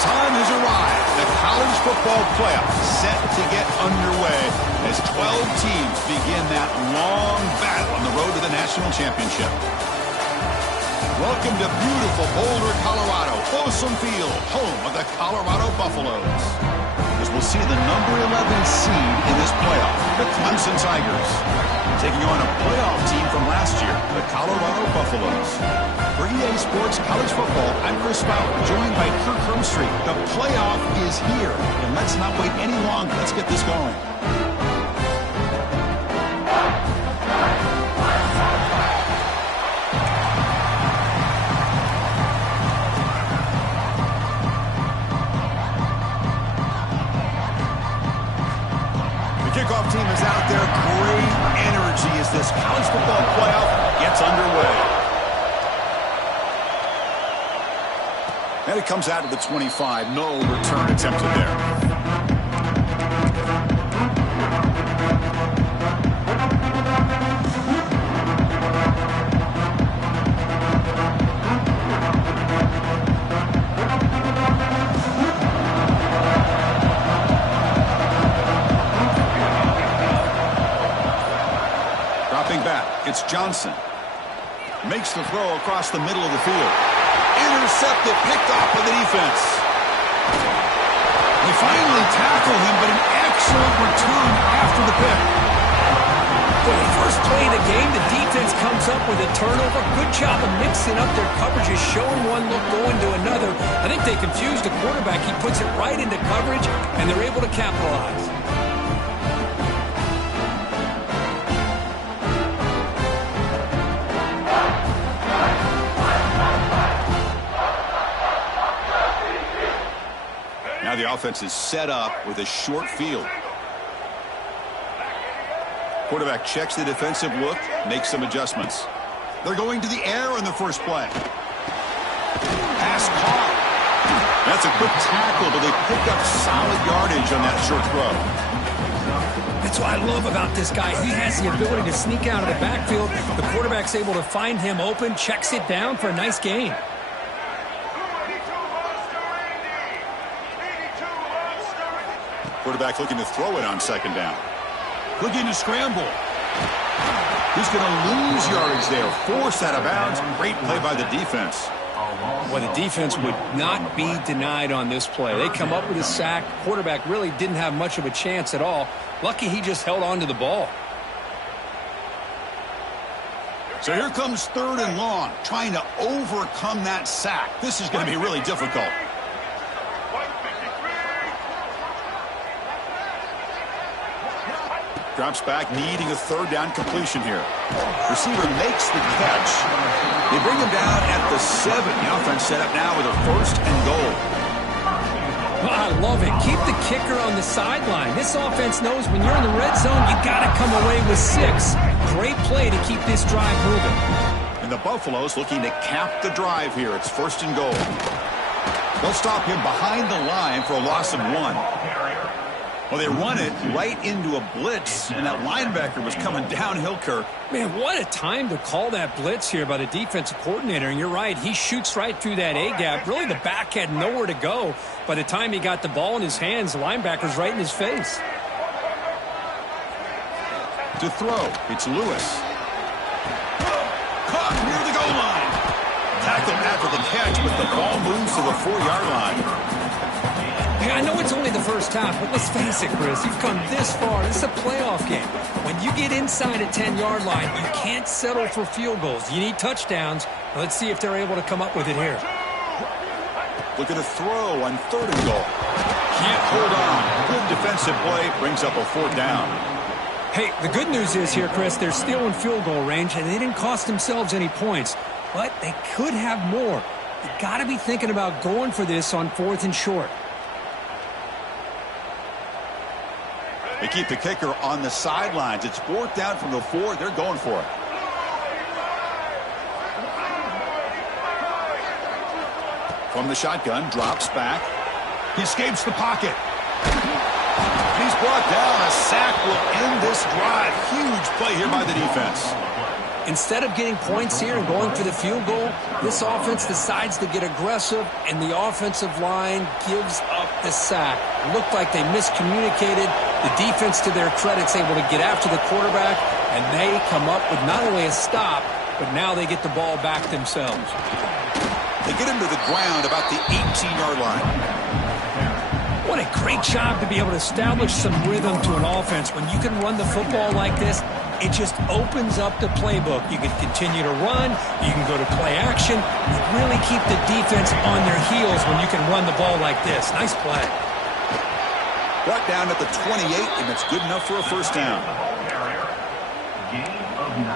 time has arrived. The college football playoff set to get underway as 12 teams begin that long battle on the road to the national championship. Welcome to beautiful Boulder, Colorado, Folsom Field, home of the Colorado Buffaloes. As we'll see the number 11 seed in this playoff, the Clemson Tigers, taking on a playoff team from last year, the Colorado Buffaloes. For EA Sports College Football, I'm Chris Fowler, joined by Kirk Hermstreet. The playoff is here, and let's not wait any longer. Let's get this going. Kickoff team is out there. Great energy as this college football playoff gets underway. And it comes out of the 25. No return attempted there. It's Johnson. Makes the throw across the middle of the field. Intercepted, picked off by the defense. They finally tackle him, but an excellent return after the pick. For the first play of the game, the defense comes up with a turnover. Good job of mixing up their coverages, showing one look, going to another. I think they confused the quarterback. He puts it right into coverage, and they're able to capitalize. Now the offense is set up with a short field. Quarterback checks the defensive look, makes some adjustments. They're going to the air in the first play. Pass caught. That's a quick tackle, but they pick up solid yardage on that short throw. That's what I love about this guy. He has the ability to sneak out of the backfield. The quarterback's able to find him open, checks it down for a nice gain. Quarterback looking to throw it on second down. Looking to scramble. He's going to lose yardage there. Forced out of bounds. Great play by the defense. Well, the defense would not be denied on this play. They come up with a sack. Quarterback really didn't have much of a chance at all. Lucky he just held on to the ball. So here comes third and long, trying to overcome that sack. This is going to be really difficult. Drops back, needing a third down completion here. Receiver makes the catch. They bring him down at the 7. The offense set up now with a first and goal. Well, I love it. Keep the kicker on the sideline. This offense knows when you're in the red zone, you got to come away with 6. Great play to keep this drive moving. And the Buffaloes looking to cap the drive here. It's first and goal. They'll stop him behind the line for a loss of 1. Well, they run it right into a blitz, and that linebacker was coming downhill, Kirk. Man, what a time to call that blitz here by the defensive coordinator. And you're right, he shoots right through that A-gap. Really, the back had nowhere to go. By the time he got the ball in his hands, the linebacker's right in his face. To throw, it's Lewis. Caught near the goal line. Tackled after the catch, but the ball moves to the 4-yard line. Hey, I know it's only the first half, but let's face it, Chris. You've come this far. This is a playoff game. When you get inside a 10-yard line, you can't settle for field goals. You need touchdowns. Let's see if they're able to come up with it here. Look at a throw on third and goal. Can't hold on. Good defensive play brings up a 4th down. Hey, the good news is here, Chris, they're still in field goal range, and they didn't cost themselves any points. But they could have more. You got to be thinking about going for this on 4th and short. They keep the kicker on the sidelines. It's 4th down from the 4. They're going for it. From the shotgun, drops back. He escapes the pocket. He's brought down. A sack will end this drive. Huge play here by the defense. Instead of getting points here and going for the field goal, this offense decides to get aggressive, and the offensive line gives up the sack. It looked like they miscommunicated. The defense, to their credit, is able to get after the quarterback, and they come up with not only a stop, but now they get the ball back themselves. They get him to the ground about the 18-yard line. What a great job to be able to establish some rhythm to an offense. When you can run the football like this, it just opens up the playbook. You can continue to run. You can go to play action. You really keep the defense on their heels when you can run the ball like this. Nice play. Brought down at the 28, and it's good enough for a first down. Gain of 9.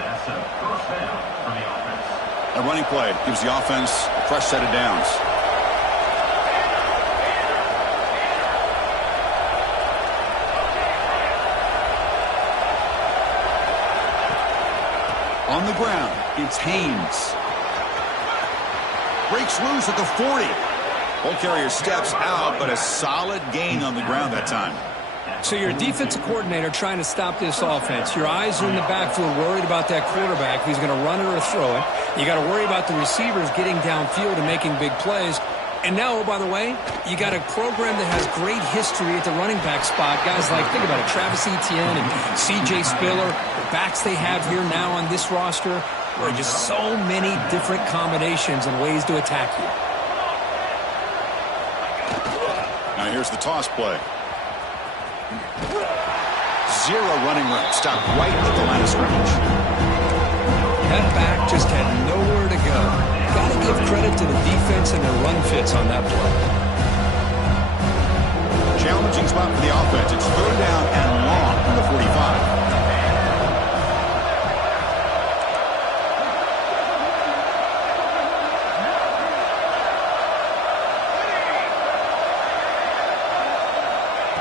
That's a first down for the offense. A running play gives the offense a fresh set of downs. On the ground, it's Haynes. Breaks loose at the 40. Ball carrier steps out, but a solid gain on the ground that time. So you're a defensive coordinator trying to stop this offense. Your eyes are in the backfield worried about that quarterback, if he's going to run it or throw it. You got to worry about the receivers getting downfield and making big plays. And now, oh, by the way, you got a program that has great history at the running back spot. Guys like, think about it, Travis Etienne and C.J. Spiller, the backs they have here now on this roster, there are just so many different combinations and ways to attack you. Now here's the toss play. Zero running room. Stopped right at the line of scrimmage. That back just had nowhere to go. Got to give credit to the defense and their run fits on that play. Challenging spot for the offense. It's third down and long from the 45.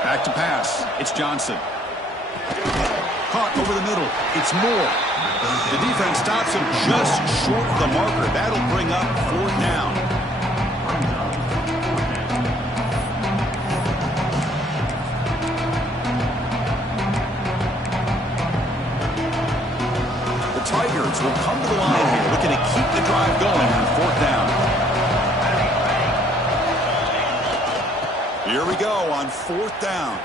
Back to pass. It's Johnson. Caught over the middle. It's Moore. The defense stops him just short of the marker. That'll bring up fourth down. The Tigers will come to the line here, looking to keep the drive going on fourth down. Here we go on fourth down.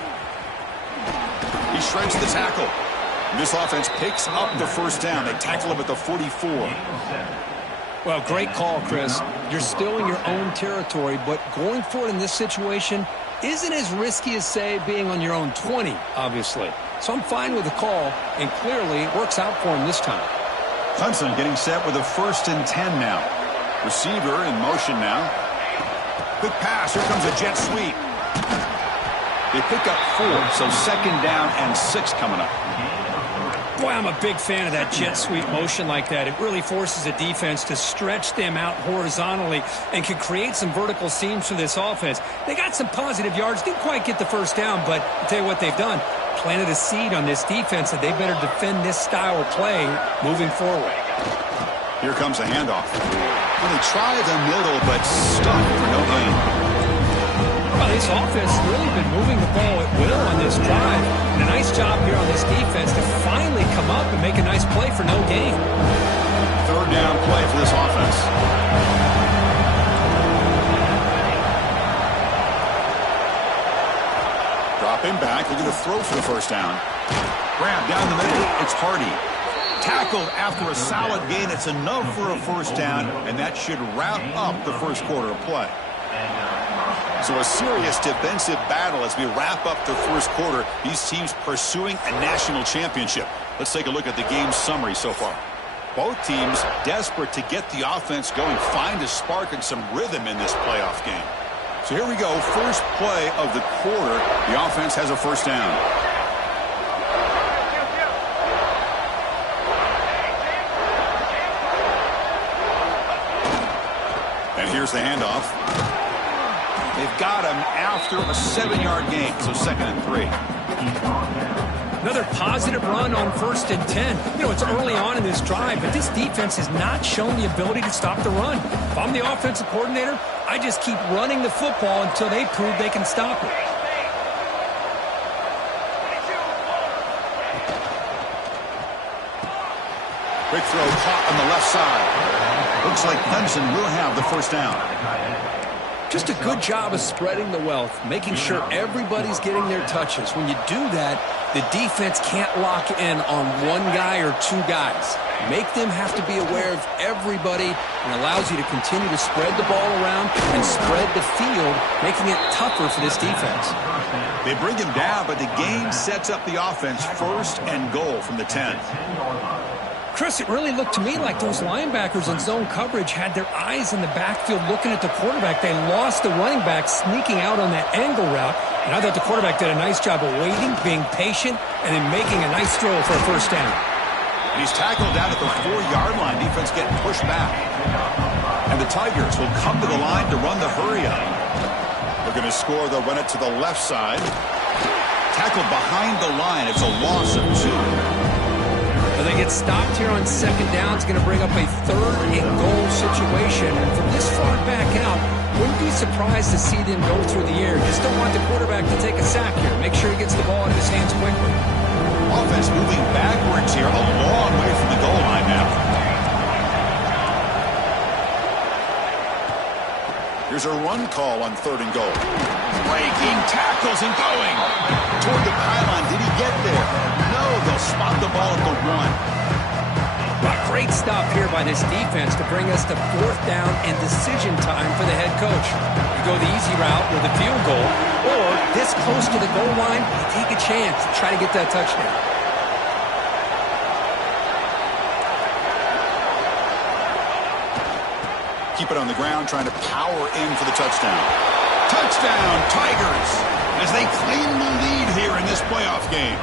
He shreds the tackle. This offense picks up the first down. They tackle him at the 44. Well, great call, Chris. You're still in your own territory, but going for it in this situation isn't as risky as, say, being on your own 20, obviously. So I'm fine with the call, and clearly it works out for him this time. Clemson getting set with a 1st and 10 now. Receiver in motion now. Quick pass. Here comes a jet sweep. They pick up 4, so second down and 6 coming up. Boy, I'm a big fan of that jet sweep motion like that. It really forces a defense to stretch them out horizontally and can create some vertical seams for this offense. They got some positive yards. Didn't quite get the first down, but I'll tell you what they've done. Planted a seed on this defense that they better defend this style of play moving forward. Here comes a handoff. Well, they try the middle, but stuck for no gain. Well, this offense has really been moving the ball at will on this drive. And a nice job here on this defense to finally come up and make a nice play for no gain. Third down play for this offense. Dropping back, looking to throw for the first down. Grab down the middle, it's Hardy. Tackled after a solid gain. It's enough for a first down, and that should wrap up the first quarter of play. So a serious defensive battle as we wrap up the first quarter. These teams pursuing a national championship. Let's take a look at the game summary so far. Both teams desperate to get the offense going, find a spark and some rhythm in this playoff game. So here we go, first play of the quarter. The offense has a first down. And here's the handoff. They've got him after a 7-yard gain, so 2nd and 3. Another positive run on 1st and 10. You know, it's early on in this drive, but this defense has not shown the ability to stop the run. If I'm the offensive coordinator, I just keep running the football until they prove they can stop it. Quick throw caught on the left side. Looks like Clemson will have the first down. Just a good job of spreading the wealth, making sure everybody's getting their touches. When you do that, the defense can't lock in on one guy or two guys. Make them have to be aware of everybody, and allows you to continue to spread the ball around and spread the field, making it tougher for this defense. They bring him down, but the game sets up the offense first and goal from the 10. Chris, it really looked to me like those linebackers in zone coverage had their eyes in the backfield looking at the quarterback. They lost the running back sneaking out on that angle route, and I thought the quarterback did a nice job of waiting, being patient, and then making a nice throw for a first down. And he's tackled down at the 4-yard line. Defense getting pushed back. And the Tigers will come to the line to run the hurry-up. They're going to score. They'll run it to the left side. Tackled behind the line. It's a loss of 2. Well, they get stopped here on second down. It's going to bring up a 3rd and goal situation. And from this far back out, wouldn't be surprised to see them go through the air. Just don't want the quarterback to take a sack here. Make sure he gets the ball into his hands quickly. Offense moving backwards here, a long way from the goal line now. Here's a run call on 3rd and goal. Breaking tackles and going toward the pylon. Did he get there? No, they'll spot the ball at the 1. A great stop here by this defense to bring us to 4th down and decision time for the head coach. You go the easy route with a field goal, or this close to the goal line, you take a chance to try to get that touchdown. Keep it on the ground, trying to power in for the touchdown. Touchdown, Tigers, as they claim the lead here in this playoff game.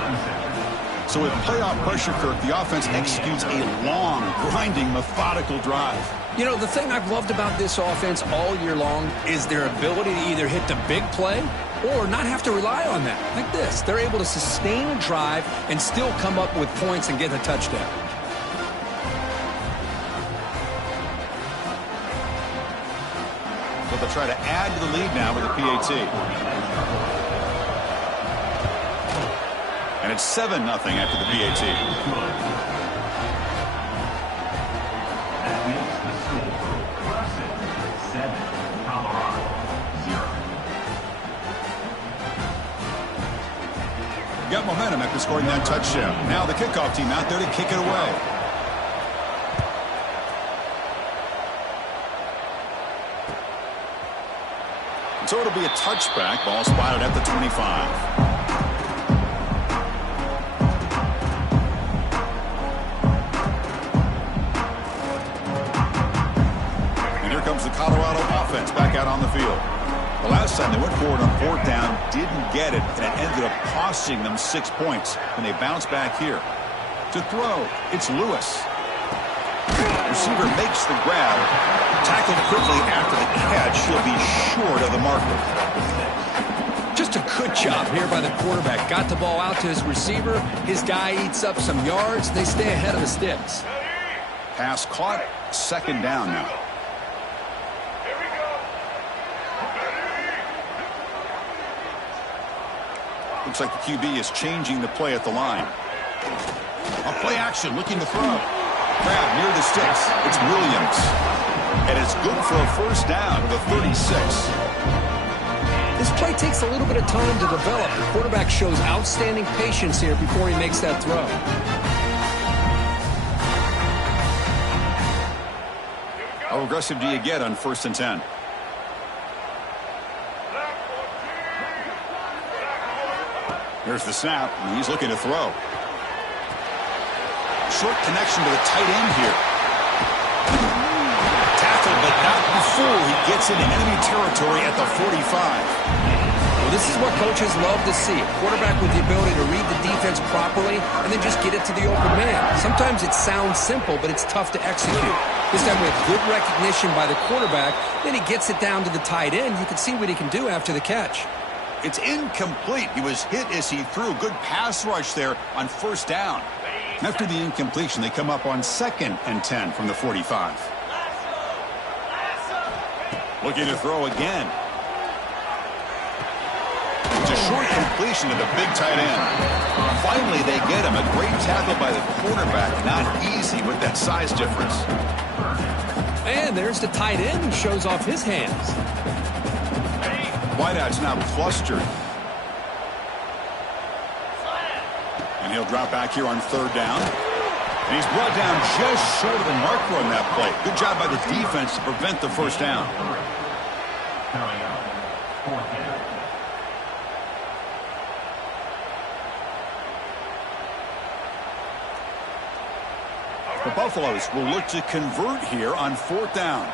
So with playoff pressure, Kirk, the offense executes a long, grinding, methodical drive. You know, the thing I've loved about this offense all year long is their ability to either hit the big play or not have to rely on that. Like this, they're able to sustain a drive and still come up with points and get a touchdown. So they'll try to add to the lead now with a PAT. And it's 7-0 after the PAT. That makes the score Clemson 7, Colorado 0. Got momentum after scoring that touchdown. Now the kickoff team out there to kick it away. So it'll be a touchback. Ball spotted at the 25. The Colorado offense back out on the field. The last time they went forward on 4th down, didn't get it, and it ended up costing them 6 points. And they bounce back here. To throw, it's Lewis. Receiver makes the grab. Tackled quickly after the catch. He'll be short of the marker. Just a good job here by the quarterback. Got the ball out to his receiver. His guy eats up some yards. They stay ahead of the sticks. Pass caught. 2nd down now. Looks like the QB is changing the play at the line. A play action, looking to throw. Grab near the sticks. It's Williams. And it's good for a first down to the 36. This play takes a little bit of time to develop. The quarterback shows outstanding patience here before he makes that throw. How aggressive do you get on 1st and 10? Here's the snap, and he's looking to throw. Short connection to the tight end here. Tackled, but not before he gets into enemy territory at the 45. Well, this is what coaches love to see. A quarterback with the ability to read the defense properly and then just get it to the open man. Sometimes it sounds simple, but it's tough to execute. This time with good recognition by the quarterback, then he gets it down to the tight end. You can see what he can do after the catch. It's incomplete. He was hit as he threw. Good pass rush there on 1st down. After the incompletion, they come up on 2nd and 10 from the 45. Looking to throw again. a short completion to the big tight end. Finally, they get him. A great tackle by the quarterback. Not easy with that size difference. And there's the tight end who shows off his hands. Wideout's now clustered. And he'll drop back here on third down. And he's brought down just short of the marker on that play. Good job by the defense to prevent the first down. The Buffaloes will look to convert here on fourth down.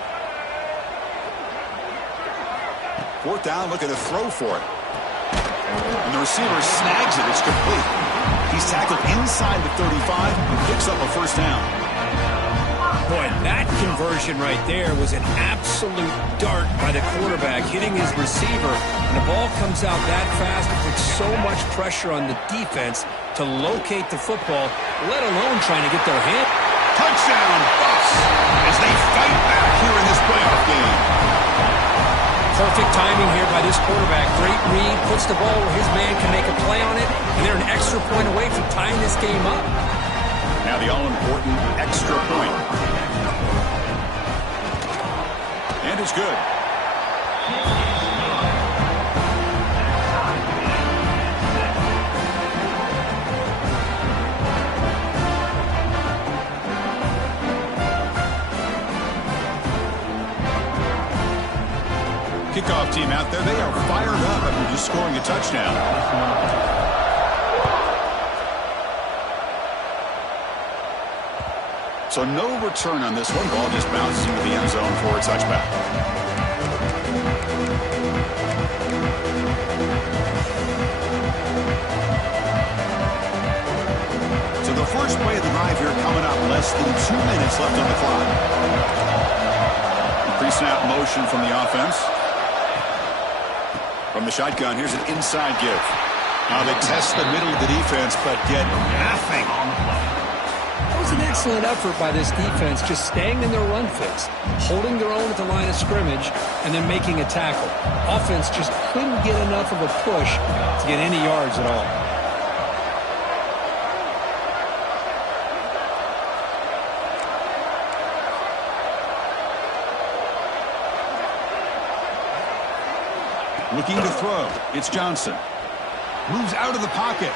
Fourth down, looking to throw for it. And the receiver snags it. It's complete. He's tackled inside the 35 and picks up a first down. Boy, that conversion right there was an absolute dart by the quarterback, hitting his receiver. And the ball comes out that fast. It puts so much pressure on the defense to locate the football, let alone trying to get their hand. Touchdown, Buffs, as they fight back here in this playoff game. Perfect timing here by this quarterback. Great read, puts the ball where his man can make a play on it, and they're an extra point away from tying this game up. Now the all-important extra point. And it's good. Kickoff team out there. They are fired up after just scoring a touchdown. So no return on this one. Ball just bounces into the end zone for a touchback. So the first play of the drive here coming up. Less than 2 minutes left on the clock. Pre-snap motion from the offense. From the shotgun, here's an inside give. Now they test the middle of the defense, but get nothing. That was an excellent effort by this defense, just staying in their run fits, holding their own at the line of scrimmage, and then making a tackle. Offense just couldn't get enough of a push to get any yards at all. Looking to throw. It's Johnson. Moves out of the pocket.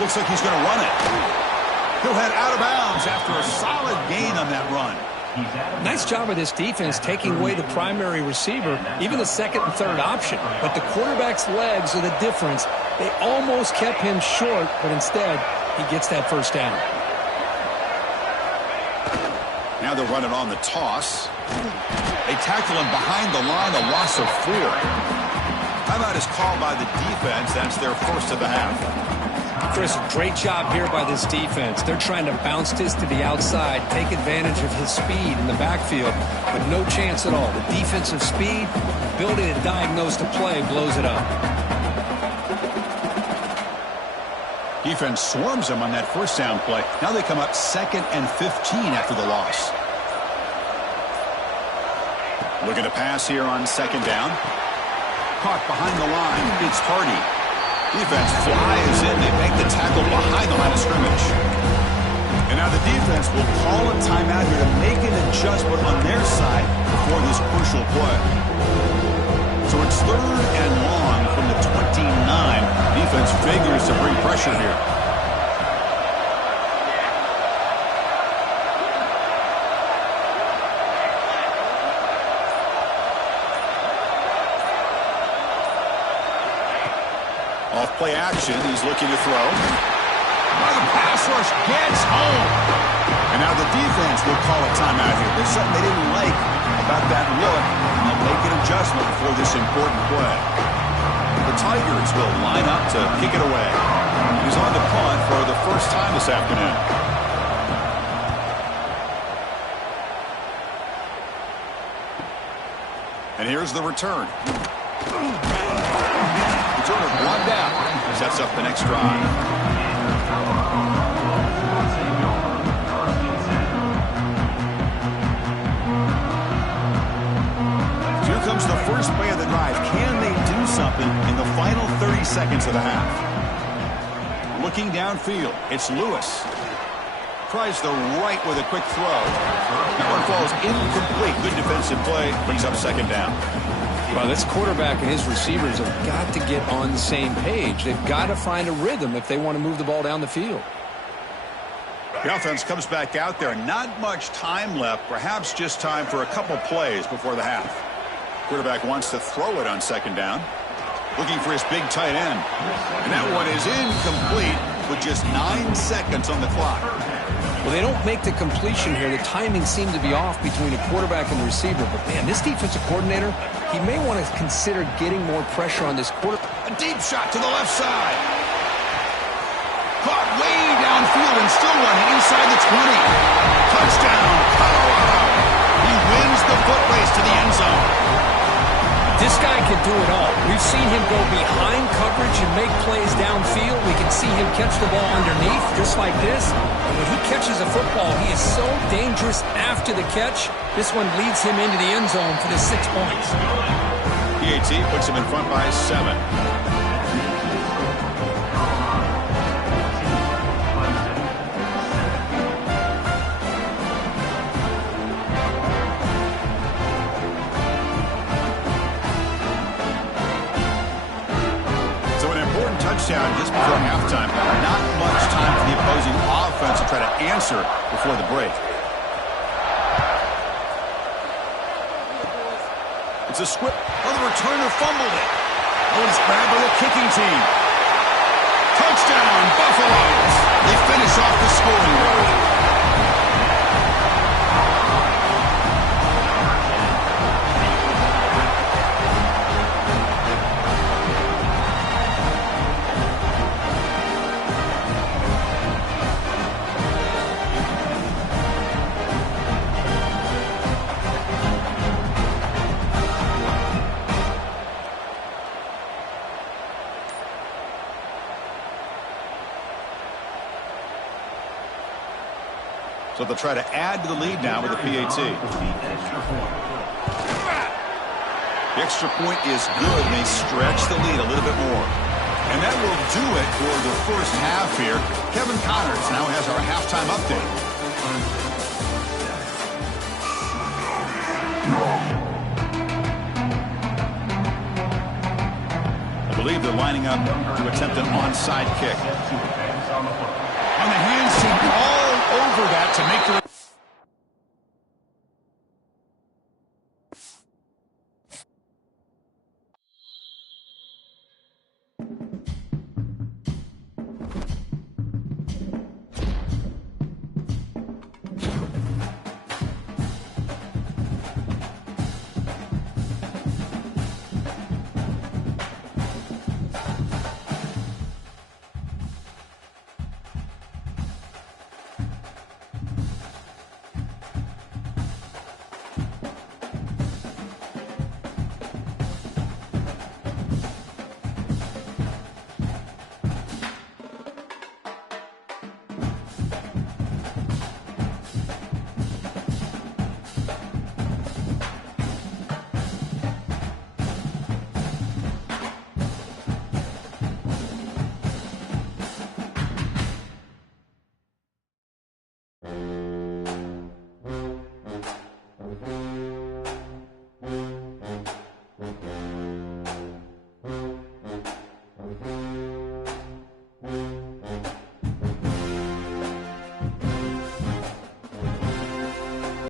Looks like he's going to run it. He'll head out of bounds after a solid gain on that run. Nice job of this defense taking away the primary receiver, even the second and third option. But the quarterback's legs are the difference. They almost kept him short, but instead, he gets that first down. Now they'll run it on the toss. They tackle him behind the line, a loss of 4. Timeout is called by the defense. That's their first of the half. Chris, great job here by this defense. They're trying to bounce this to the outside, take advantage of his speed in the backfield, but no chance at all. The defensive speed, ability to diagnose the play, blows it up. Defense swarms him on that first down play. Now they come up 2nd and 15 after the loss. Looking to pass here on 2nd down. Caught behind the line. It's Hardy. Defense flies in. They make the tackle behind the line of scrimmage. And now the defense will call a timeout here to make an adjustment on their side before this crucial play. So it's 3rd and long from the 29. Defense figures to bring pressure here. Off-play action. He's looking to throw. Now the pass rush gets home. And now the defense will call a timeout here. There's something they didn't like about that look. And they'll make an adjustment for this important play. The Tigers will line up to kick it away. He's on the punt for the first time this afternoon. And here's the return. Return of 1 down. Sets up the next drive. Here comes the first play of the drive. Can they do do something in the final 30 seconds of the half. Looking downfield, it's Lewis. Tries the right with a quick throw. That one falls incomplete. Good defensive play. Brings up second down. Well, this quarterback and his receivers have got to get on the same page. They've got to find a rhythm if they want to move the ball down the field. The offense comes back out there. Not much time left. Perhaps just time for a couple plays before the half. Quarterback wants to throw it on second down. Looking for his big tight end. And that one is incomplete with just 9 seconds on the clock. Well, they don't make the completion here. The timing seemed to be off between the quarterback and the receiver. But, man, this defensive coordinator, he may want to consider getting more pressure on this quarterback. A deep shot to the left side. Caught way downfield and still running inside the 20. Touchdown, Colorado. He wins the foot race to the end zone. This guy can do it all. We've seen him go behind coverage and make plays downfield. We can see him catch the ball underneath, just like this. And when he catches a football, he is so dangerous after the catch. This one leads him into the end zone for the 6 points. PAT puts him in front by 7. Touchdown just before halftime. Not much time for the opposing offense to try to answer before the break. It's a squib. Oh, the returner fumbled it. Oh, it's grabbed by the kicking team. Touchdown, Buffaloes. They finish off the scoring drive. So they'll try to add to the lead now with the PAT. The extra point is good. They stretch the lead a little bit more. And that will do it for the first half here. Kevin Connors now has our halftime update. I believe they're lining up to attempt an onside kick. And the hands seem all over that to make the...